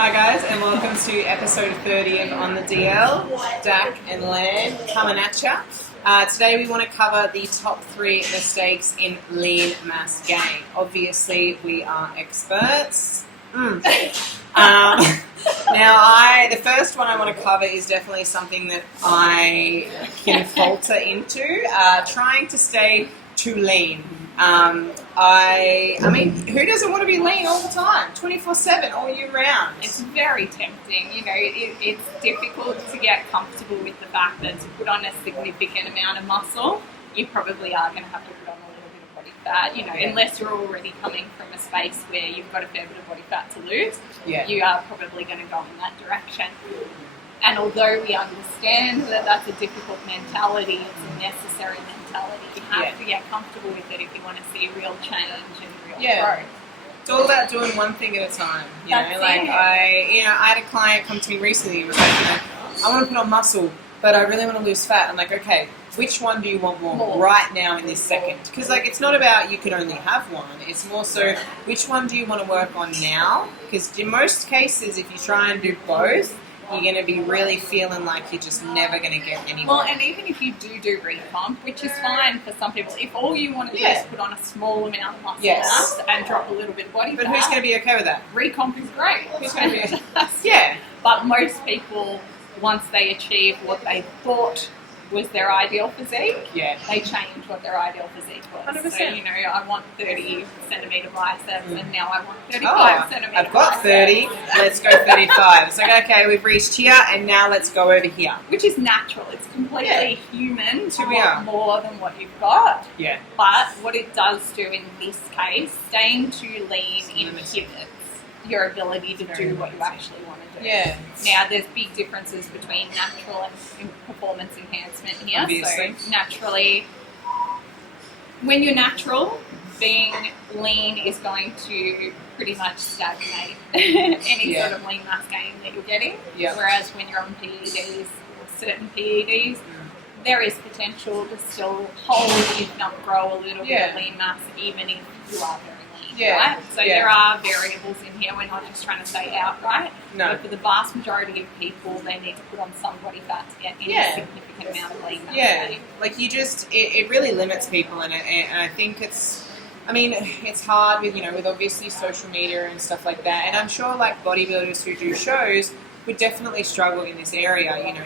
Hi guys, and welcome to episode 30 of On the DL. Dak and Lan coming at ya. Today we want to cover the top 3 mistakes in lean mass gain. Obviously, we are experts. Now, the first one I want to cover is definitely something that I can falter into, trying to stay too lean. I mean, who doesn't want to be lean all the time, 24/7, all year round? It's very tempting. You know, it's difficult to get comfortable with the fact that to put on a significant amount of muscle, you probably are going to have to put on a little bit of body fat, you know, unless you're already coming from a space where you've got a fair bit of body fat to lose. You are probably going to go in that direction. And although we understand that that's a difficult mentality, it's a necessary mentality. You have to get comfortable with it if you want to see real change and real growth. It's all about doing one thing at a time. You know, like I had a client come to me recently who was like, I want to put on muscle, but I really want to lose fat. I'm like, okay, which one do you want more right now in this second? Because like it's not about you can only have one. It's more so which one do you want to work on now? Because in most cases, if you try and do both, you're going to be really feeling like you're just never going to get anywhere. Well, and even if you do recomp, which is fine for some people, if all you want to do is put on a small amount of muscle mass and drop a little bit of body fat. But who's going to be okay with that? Recomp is great. Who's going to be But most people, once they achieve what they thought was their ideal physique, they change what their ideal physique was. 100%. So, you know, I want 30 centimetre biceps and now I want 35 centimetre I've got 30, let's go 35. It's like, okay, we've reached here and now let's go over here. Which is natural. It's completely human to want more than what you've got. But what it does do in this case, staying too lean inhibits your ability to do what you actually want to do. Now, there's big differences between natural and performance enhancement here. Obviously. So naturally, when you're natural, being lean is going to pretty much stagnate any sort of lean mass gain that you're getting. Whereas when you're on PEDs, certain PEDs, there is potential to still hold, if not grow, a little bit of lean mass, even if you are very lean, right? So there are variables in here. We're not just trying to say outright. No. But for the vast majority of people, they need to put on some body fat to get any significant amount of lean mass gain. Like you just, it really limits people, and I think it's hard with, with obviously social media and stuff like that, and I'm sure like bodybuilders who do shows would definitely struggle in this area. You know,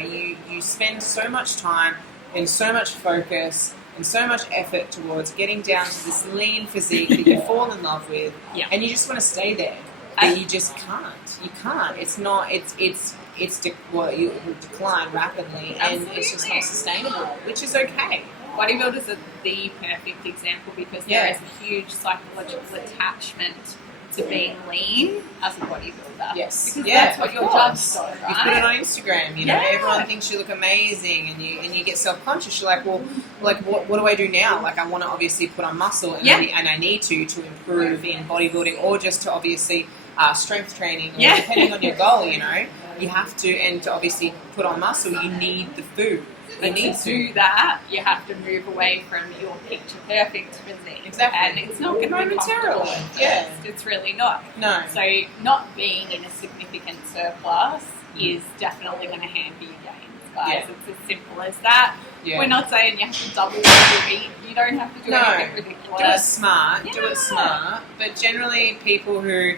you spend so much time and so much focus and so much effort towards getting down to this lean physique that you fall in love with, and you just want to stay there, but you just can't. You can't. It's not. You decline rapidly, and it's just not sustainable, which is okay. Bodybuilders are the perfect example because there is a huge psychological attachment to being lean as a bodybuilder. Because that's what you're judged on, right? You put it on Instagram, you know, everyone thinks you look amazing, and you get self-conscious. You're like, well, what do I do now? Like, I want to obviously put on muscle, and I need to improve in bodybuilding, or just to obviously strength training, or depending on your goal, you know. You have to, and to obviously put on muscle, you need the food. And to do that, you have to move away from your picture-perfect physique. Exactly. And it's not going to be comfortable. It's really not. No. So not being in a significant surplus is definitely going to hamper your gains, guys. It's as simple as that. We're not saying you have to double what you eat. You don't have to do anything ridiculous. Do it smart. Do it smart. But generally people who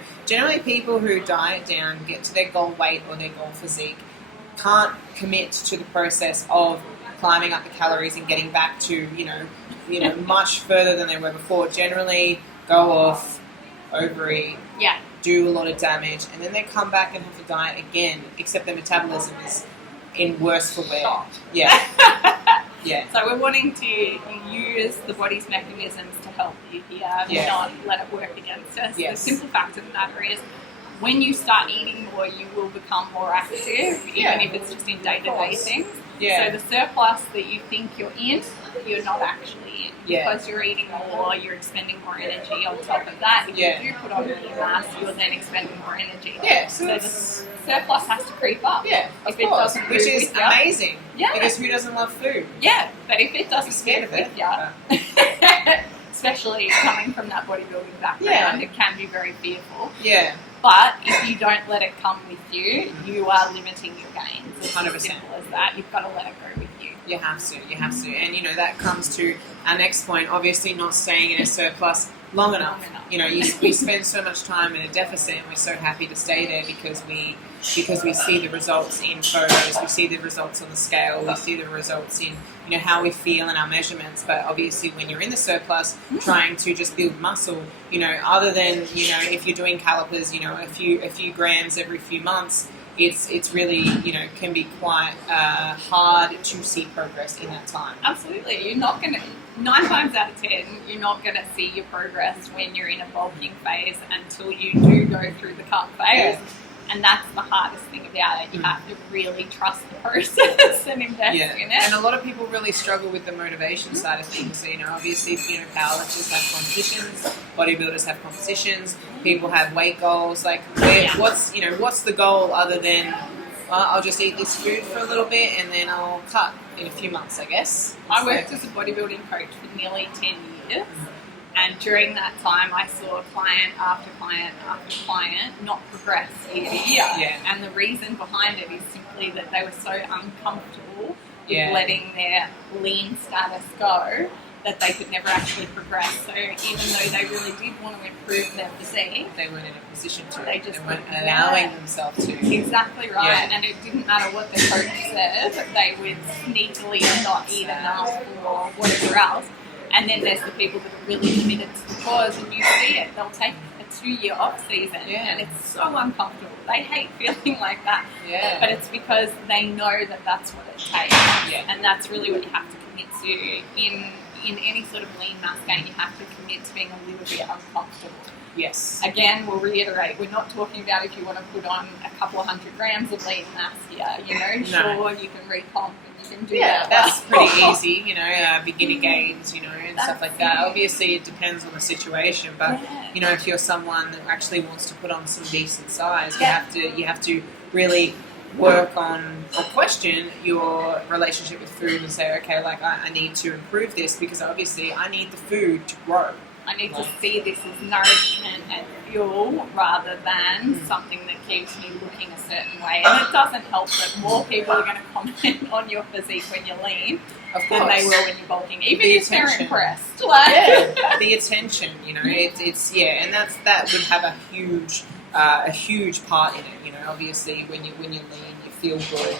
diet down, get to their goal weight or their goal physique, can't commit to the process of climbing up the calories and getting back to, you know, much further than they were before. Generally go off, overeat, do a lot of damage, and then they come back and have to diet again, except their metabolism is in worse for wear. So we're wanting to use the body's mechanisms to help you here, not let it work against us. The simple fact of the matter is, when you start eating more, you will become more active, even if it's just in day-to-day things. So the surplus that you think you're in, you're not actually in. Because you're eating more, you're expending more energy on top of that. If you do put on lean mass, you're then expending more energy. So the surplus has to creep up. Of course. Which is amazing. Because who doesn't love food? But if it doesn't scared of it. especially coming from that bodybuilding background, it can be very fearful. Yeah. But if you don't let it come with you, you are limiting your gains. It's 100%. as simple as that. You've got to let it go with you. You have to. And, you know, that comes to our next point, obviously not staying in a surplus long enough. You know, we spend so much time in a deficit and we're so happy to stay there because we see the results in photos, we see the results on the scale, we see the results in, you know, how we feel in our measurements. But obviously when you're in the surplus trying to just build muscle, you know, other than, you know, if you're doing calipers, you know, a few grams every few months, it's really, you know, can be quite hard to see progress in that time. Absolutely. You're not going to, 9 times out of 10, you're not going to see your progress when you're in a bulking phase until you do go through the cut phase. And that's the hardest thing about it. You have to really trust the process and invest in it. And a lot of people really struggle with the motivation side of things. So, you know, obviously, you know, powerlifters have competitions, bodybuilders have competitions, people have weight goals. Like, what's the goal other than, well, I'll just eat this food for a little bit and then I'll cut in a few months, I guess. I worked as a bodybuilding coach for nearly 10 years. And during that time, I saw client after client after client not progress year to year. And the reason behind it is simply that they were so uncomfortable with letting their lean status go that they could never actually progress. So even though they really did want to improve their physique, they weren't in a position to. They just weren't allowing themselves to. Exactly right. And it didn't matter what the coach said, they would sneakily not eat enough or whatever else. And then there's the people that are really committed to the cause, and you see it. They'll take a 2-year off season, and it's so uncomfortable. They hate feeling like that, but it's because they know that that's what it takes, and that's really what you have to commit to. In any sort of lean mass gain, you have to commit to being a little bit uncomfortable. Yes. Again, we'll reiterate, we're not talking about if you want to put on a couple of 100 grams of lean mass here. You know, sure, you can recomp and you can do that. That's pretty easy, you know, beginner gains, you know, and stuff like that. Obviously, it depends on the situation, but, you know, if you're someone that actually wants to put on some decent size, you have to really work on or question your relationship with food and say, okay, like I need to improve this because obviously I need the food to grow. I need to see this as nourishment and fuel rather than something that keeps me looking a certain way. And it doesn't help that more people are going to comment on your physique when you're lean than they will when you're bulking, even if they're impressed. The attention, you know, it's and that would have a huge part in it. You know, obviously when you're lean, you feel good,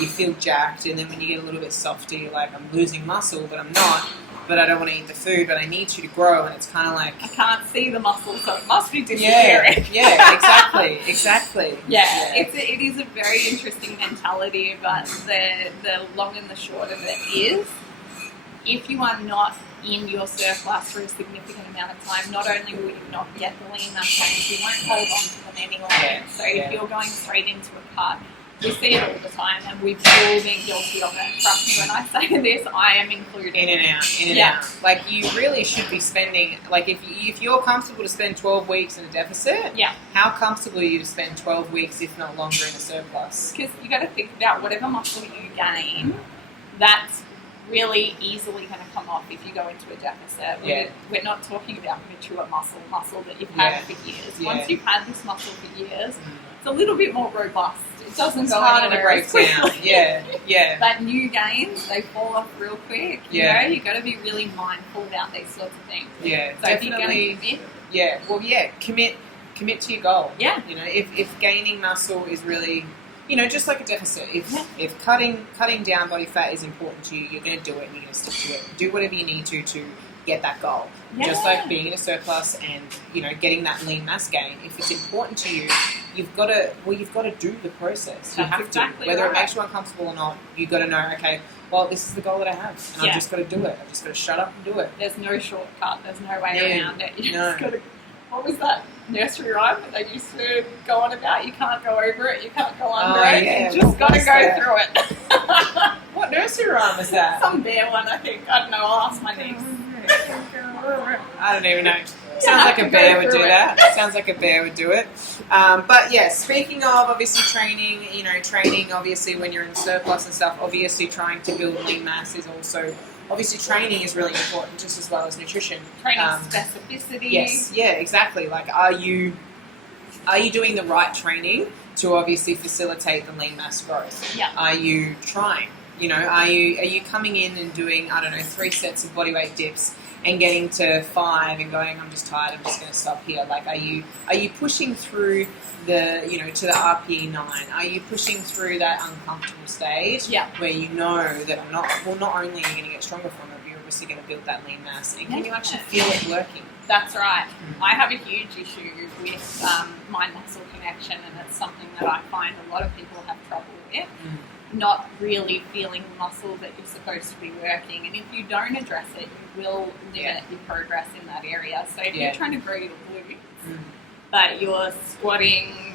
you feel jacked, and then when you get a little bit softer, you're like, I'm losing muscle, but I'm not. But I don't want to eat the food, but I need you to grow, and it's kind of like... I can't see the muscle, so it must be disappearing. Exactly. It is a very interesting mentality, but the long and the short of it is, if you are not in your surplus for a significant amount of time, not only will you not get the lean mass gains, you won't hold on to them any longer. So if you're going straight into a cut, we see it all the time, and we've all been guilty of it. Trust me when I say this, I am included. In and out. Like, you really should be spending, like, if you're comfortable to spend 12 weeks in a deficit, how comfortable are you to spend 12 weeks, if not longer, in a surplus? Because you got to think about whatever muscle you gain, that's really easily going to come off if you go into a deficit. We're not talking about mature muscle that you've had for years. Once you've had this muscle for years, it's a little bit more robust. It doesn't go anywhere break down. But new gains, they fall off real quick. You know, you got to be really mindful about these sorts of things. So definitely. If you're going to commit, commit to your goal. You know, if gaining muscle is really, you know, just like a deficit. If cutting down body fat is important to you, you're going to do it and you're going to stick to it. Do whatever you need to get that goal. Just like being in a surplus and, you know, getting that lean mass gain. If it's important to you, you've got to do the process. You have to. Whether it makes you uncomfortable or not, you've got to know, okay, well, this is the goal that I have, and I've just got to do it. I've just got to shut up and do it. There's no shortcut. There's no way around it. You just got to... What was that nursery rhyme that they used to go on about? You can't go over it, you can't go under it, you just got to go through it. What nursery rhyme was that? Some bear one, I think. I don't know, I'll ask my niece. I don't even know. Sounds like a bear would do that. Sounds like a bear would do it. But speaking of obviously training, obviously when you're in surplus and stuff, obviously trying to build lean mass is also obviously training is really important just as well as nutrition. Training specificity. Yes, yeah, exactly. Like, are you doing the right training to obviously facilitate the lean mass growth? Yeah. Are you trying? Are you coming in and doing, I don't know, 3 sets of bodyweight dips and getting to 5 and going, I'm just tired, I'm just going to stop here? Like, are you pushing through the, to the RPE 9? Are you pushing through that uncomfortable stage where you know that not only are you going to get stronger from it, but you're obviously going to build that lean mass, and can you actually feel it working? That's right. I have a huge issue with mind-muscle connection, and it's something that I find a lot of people have trouble with. Not really feeling the muscle that you're supposed to be working, and if you don't address it, you will limit your progress in that area. So if you're trying to grow your glutes, but you're squatting,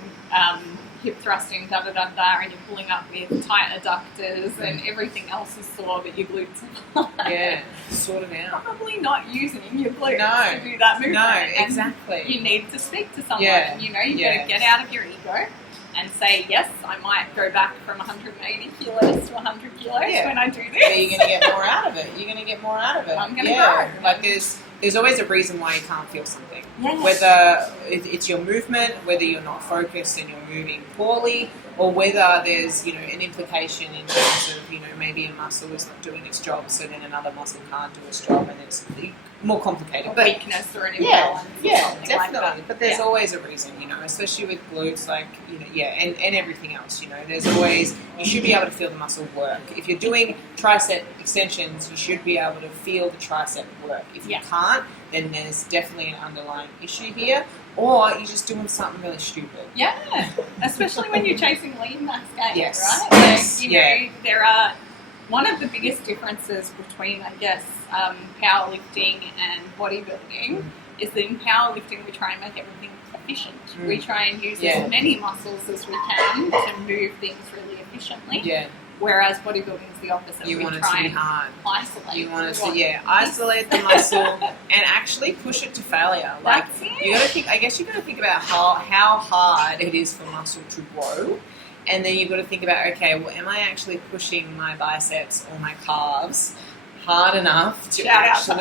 hip thrusting, and you're pulling up with tight adductors and everything else is sore, but your glutes are fine. Yeah, sort of out. Probably not using your glutes to do that movement. No, exactly. And you need to speak to someone. Yeah. You've got to get out of your ego and say, yes, I might go back from 180 kilos to 100 kilos when I do this. Yeah, you're going to get more out of it. You're going to get more out of it. I'm going to grow. Like, there's always a reason why you can't feel something. Yes. Whether it's your movement, whether you're not focused and you're moving poorly, or whether there's, an implication in terms of, maybe a muscle is not doing its job, so then another muscle can't do its job, and it's more complicated. A weakness or an imbalance. Yeah, definitely. Like that. But there's always a reason, especially with glutes, like, and everything else, there's always, you should be able to feel the muscle work. If you're doing tricep extensions, you should be able to feel the tricep work. If you can't, then there's definitely an underlying issue here, or you're just doing something really stupid. Yeah, especially when you're chasing lean mass gain, right? Yes. There are one of the biggest differences between, I guess, powerlifting and bodybuilding is that in powerlifting we try and make everything efficient. We try and use as many muscles as we can to move things really efficiently. Yeah. Whereas bodybuilding is the opposite. You want it to be hard. Isolate. You want it to, isolate the muscle and actually push it to failure. Like, that's it. You got to think. I guess you got to think about how hard it is for muscle to grow, and then you've got to think about, okay, well, am I actually pushing my biceps or my calves hard enough to actually?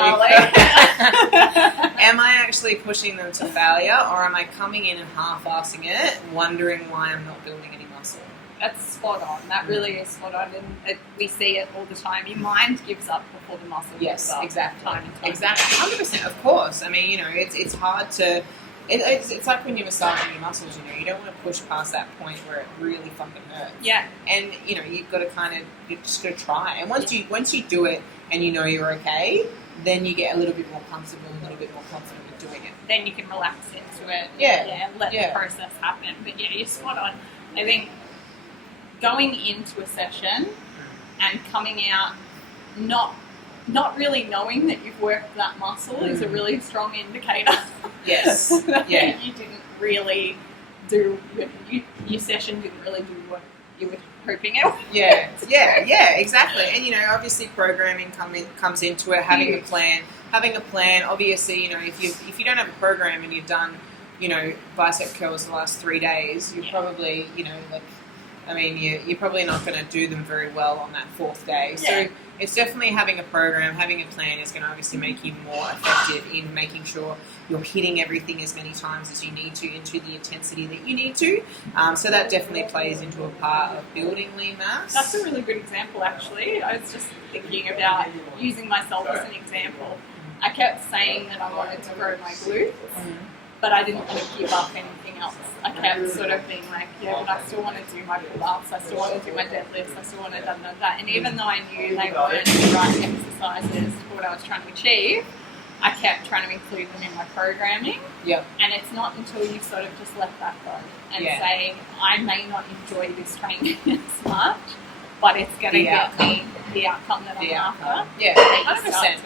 Am I actually pushing them to failure, or am I coming in and half-assing it, wondering why I'm not building any muscle? That's spot on. That really is spot on, and we see it all the time. Your mind gives up before the muscle gives up. Exactly. Time and time. Exactly. 100%. Of course. I mean, it's hard to. It's like when you're massaging your muscles. You don't want to push past that point where it really fucking hurts. Yeah. And you've got to you just got to try. And once you do it and you're okay, then you get a little bit more comfortable, a little bit more confident with doing it. Then you can relax into it. Yeah. Let the process happen. But you're spot on. I think going into a session and coming out not really knowing that you've worked that muscle is a really strong indicator. Yes. That you didn't really do, your session didn't really do what you were hoping it would. Yeah, exactly. And obviously programming comes into it, having a plan, obviously, if you don't have a program and you've done, bicep curls the last 3 days, you're probably, you're probably not going to do them very well on that 4th day. So it's definitely having a program, having a plan is going to obviously make you more effective in making sure you're hitting everything as many times as you need to into the intensity that you need to. So that definitely plays into a part of building lean mass. That's a really good example, actually. I was just thinking about using myself as an example. I kept saying that I wanted to grow my glutes. But I didn't want to give up anything else. I kept sort of being like, but I still want to do my pull-ups, I still want to do my deadlifts, I still want to do that. And even though I knew they weren't the right exercises for what I was trying to achieve, I kept trying to include them in my programming. Yep. And it's not until you sort of just let that go and say, I may not enjoy this training as much, but it's going to get me the outcome that I'm after. Yeah, 100%.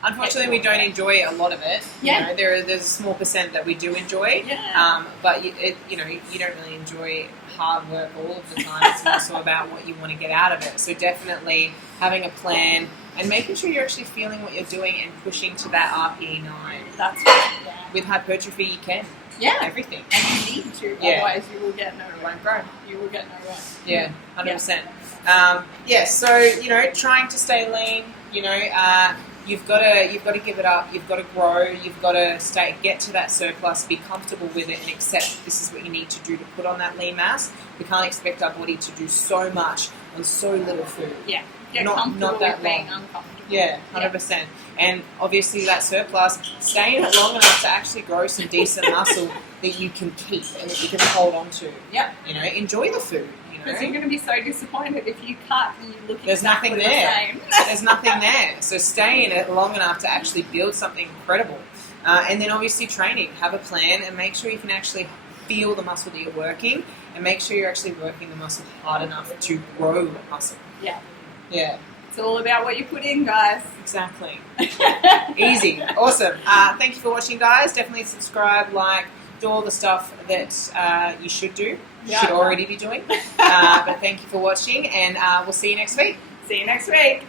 Unfortunately, we don't enjoy a lot of it. Yeah. There's a small percent that we do enjoy. Yeah. But you don't really enjoy hard work all of the time. It's also about what you want to get out of it. So definitely having a plan and making sure you're actually feeling what you're doing and pushing to that RPE 9. That's right. Yeah. With hypertrophy, you can. Yeah. Everything. And you need to. Otherwise, you will get nowhere. You won't grow. You will get nowhere. Yeah, 100%. So, trying to stay lean, You know, you've got to give it up. You've got to grow. You've got to get to that surplus, be comfortable with it, and accept this is what you need to do to put on that lean mass. We can't expect our body to do so much on so little food. Yeah, get comfortable with being uncomfortable. Yeah, 100%. And obviously that surplus, stay in it long enough to actually grow some decent muscle that you can keep and that you can hold on to. Yeah. You know, enjoy the food. Because you're going to be so disappointed if you cut and you look There's exactly nothing there. the same. There's nothing there. So stay in it long enough to actually build something incredible. And then obviously training. Have a plan and make sure you can actually feel the muscle that you're working and make sure you're actually working the muscle hard enough to grow muscle. Yeah. Yeah. It's all about what you put in, guys. Exactly. Easy. Awesome. Thank you for watching, guys. Definitely subscribe, like, do all the stuff that you should do. You should already be doing. But thank you for watching, and we'll see you next week. See you next week.